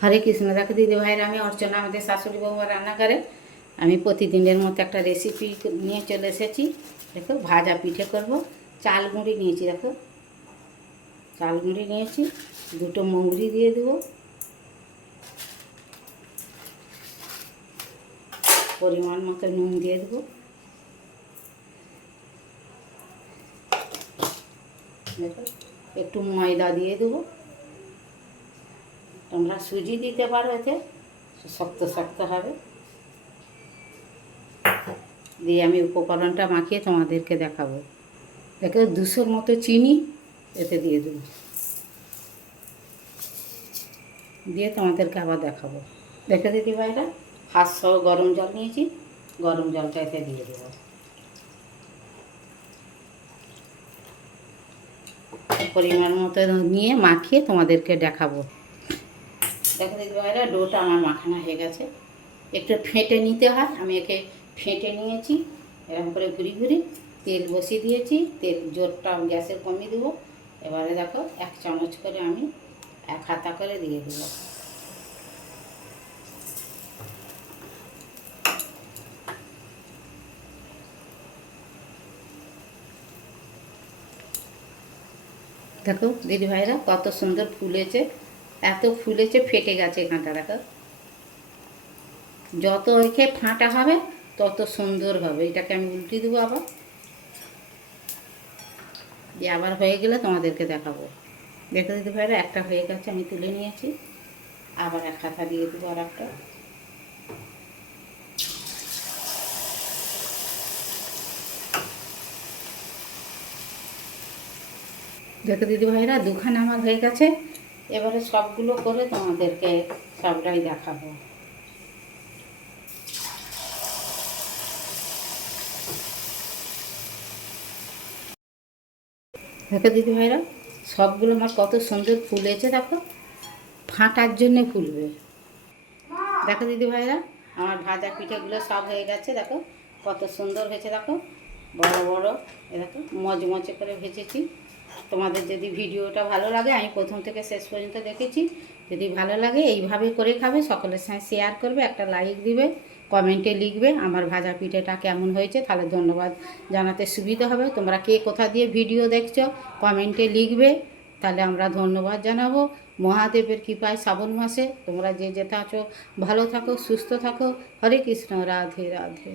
হরে কৃষ্ণ। দেখো দিদি ভাইরা, আমি অর্চনা, আমাদের শাশুড়ি বৌমা রান্না করে। আমি প্রতিদিনের মতো একটা রেসিপি নিয়ে চলে এসেছি। দেখো, ভাজা পিঠে করব। চাল গুঁড়ি নিয়েছি, দেখো চাল গুঁড়ি নিয়েছি, দুটো মৌরি দিয়ে দেবো, পরিমাণ মতো নুন দিয়ে দেবো, দেখো একটু ময়দা দিয়ে দেবো। তোমরা সুজি দিতে পারো, এতে শক্ত শক্ত হবে। দিয়ে আমি উপকরণটা মাখিয়ে তোমাদেরকে দেখাবো। দেখো 200 মতো চিনি এতে দিয়ে দেবো, দিয়ে তোমাদেরকে আবার দেখাবো। দেখো দিদি ভাইরা, হাত সহ গরম জল নিয়েছি, গরম জলটা এতে দিয়ে দেবো। পরিমাণ মতো নিয়ে মাখিয়ে তোমাদেরকে দেখাবো। দেখো দিদি ভাইরা, ডোটা আমার মাখানো হয়ে গেছে। একটু ফেটে নিতে হয়, আমি একে ফেটে নিয়েছি। এরকম করে ঘুরি ঘুরি তেল বসিয়ে দিয়েছি, তেল জোরটা গ্যাসের কমিয়ে দেবো। এবারে দেখো 1 চামচ করে আমি 1 হাতা করে দিয়ে দেবো। দেখো দিদি ভাইরা, কত সুন্দর ফুলেছে, এত ফুলেছে, ফেটে গেছে এখানটা। দেখো, যত একে ফাঁটা হবে তত সুন্দর হবে। এটাকে আমি উল্টে দেবো আবার, দিয়ে আবার হয়ে গেলে তোমাদেরকে দেখাবো। দেখো দিদি ভাইরা, একটা হয়ে গেছে, আমি তুলে নিয়েছি। আবার 1 হাতা দিয়ে দেবো আর একটা। দেখো দিদি ভাইরা, 2খানা আমার হয়ে গেছে। এবারে সবগুলো করে তোমাদেরকে সবটাই দেখাবো। দেখো দিদি ভাইরা, সবগুলো আমার কত সুন্দর ফুলেছে। দেখো, ফাটার জন্যে ফুলবে। দেখো দিদি ভাইরা, আমার ভাজা পিঠেগুলো সব হয়ে গেছে। দেখো কত সুন্দর হয়েছে, দেখো বড় বড়, এরকম মচমচে করে ভেজেছি। তোমাদের যদি ভিডিওটা ভালো লাগে, আমি প্রথম থেকে শেষ পর্যন্ত দেখেছি, যদি ভালো লাগে এইভাবে করে খাবে, সকলের সঙ্গে শেয়ার করবে, একটা লাইক দিবে, কমেন্টে লিখবে আমার ভাজা পিঠেটা কেমন হয়েছে, তাহলে ধন্যবাদ জানাতে সুবিধা হবে। তোমরা কে কোথা দিয়ে ভিডিও দেখছো কমেন্টে লিখবে, তাহলে আমরা ধন্যবাদ জানাবো। মহাদেবের কৃপায় শ্রাবণ মাসে তোমরা যে যেতে আছো ভালো থাকো, সুস্থ থাকো। হরে কৃষ্ণ, রাধে রাধে।